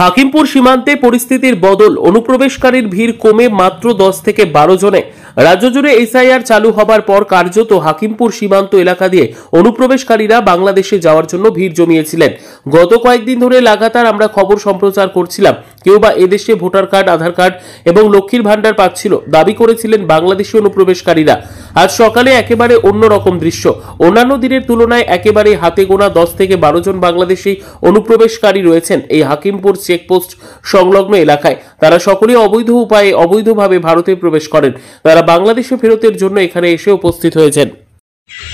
হাকিমপুর সীমান্তে পরিস্থিতির বদল, অনুপ্রবেশকারীর ভিড় কমে মাত্র 10 থেকে 12 জনে। রাজ্য জুড়ে এসআইআর চালু হবার পর কার্যত হাকিমপুর সীমান্ত এলাকা দিয়ে অনুপ্রবেশকারীরা বাংলাদেশে যাওয়ার জন্য ভিড় জমিয়েছিলেন। গত কয়েকদিন ধরে লাগাতার আমরা খবর সম্প্রচার করছিলাম, কেউ বা এদেশে ভোটার কার্ড, আধার কার্ড এবং লক্ষ্মীর ভান্ডার পাচ্ছিল, দাবি করেছিলেন বাংলাদেশি অনুপ্রবেশকারীরা। আজ সকালে একেবারে অন্যরকম দৃশ্য। অন্যান্য দিনের তুলনায় একেবারে হাতে গোনা 10 থেকে 12 জন বাংলাদেশি অনুপ্রবেশকারী রয়েছেন এই হাকিমপুর চেকপোস্ট সংলগ্ন এলাকায়। তারা সকলেই অবৈধ উপায়ে অবৈধভাবে ভারতে প্রবেশ করেন। তারা বাংলাদেশে ফেরতের জন্য এখানে এসে উপস্থিত হয়েছেন।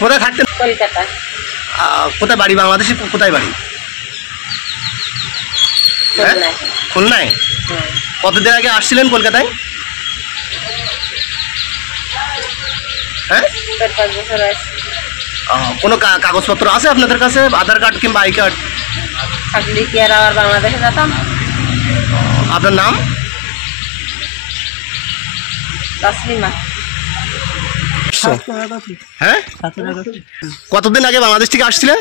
কোথায় থাকতেন? কলকাতা। কোথায় বাড়ি? বাংলাদেশে কোথায় বাড়ি? খুলনায়। খুলনায়। কতদিন আগে আসছিলেন কলকাতায়? হ্যাঁ, 4-5 বছর আছে। কোনো কাগজপত্র আছে আপনাদের কাছে? আধার কার্ড কিংবা আই কার্ড থাকলে কি আর আবার বাংলাদেশে যেতাম? আপনার নাম? তাসলিমা। হ্যাঁ, কতদিন আগে বাংলাদেশ থেকে আসছিলেন?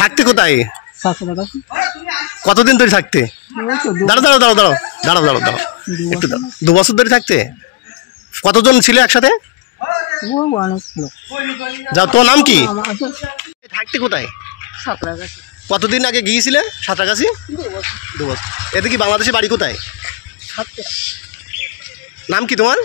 থাকতে কোথায়? কতদিন ধরে থাকতে? দাঁড়াও দাঁড়াও দাঁড়াও দাঁড়াও দাঁড়াও দাঁড়াও দাঁড়াও একটু দাঁড়াও। 2 বছর ধরে থাকতে? কতজন ছিল একসাথে? যাও, তোর নাম কি? থাকতে কোথায়? কতদিন আগে গিয়েছিলে সাঁতরাগাছি? 2 বছর। এতে কি বাংলাদেশে বাড়ি কোথায়? নাম কি তোমার?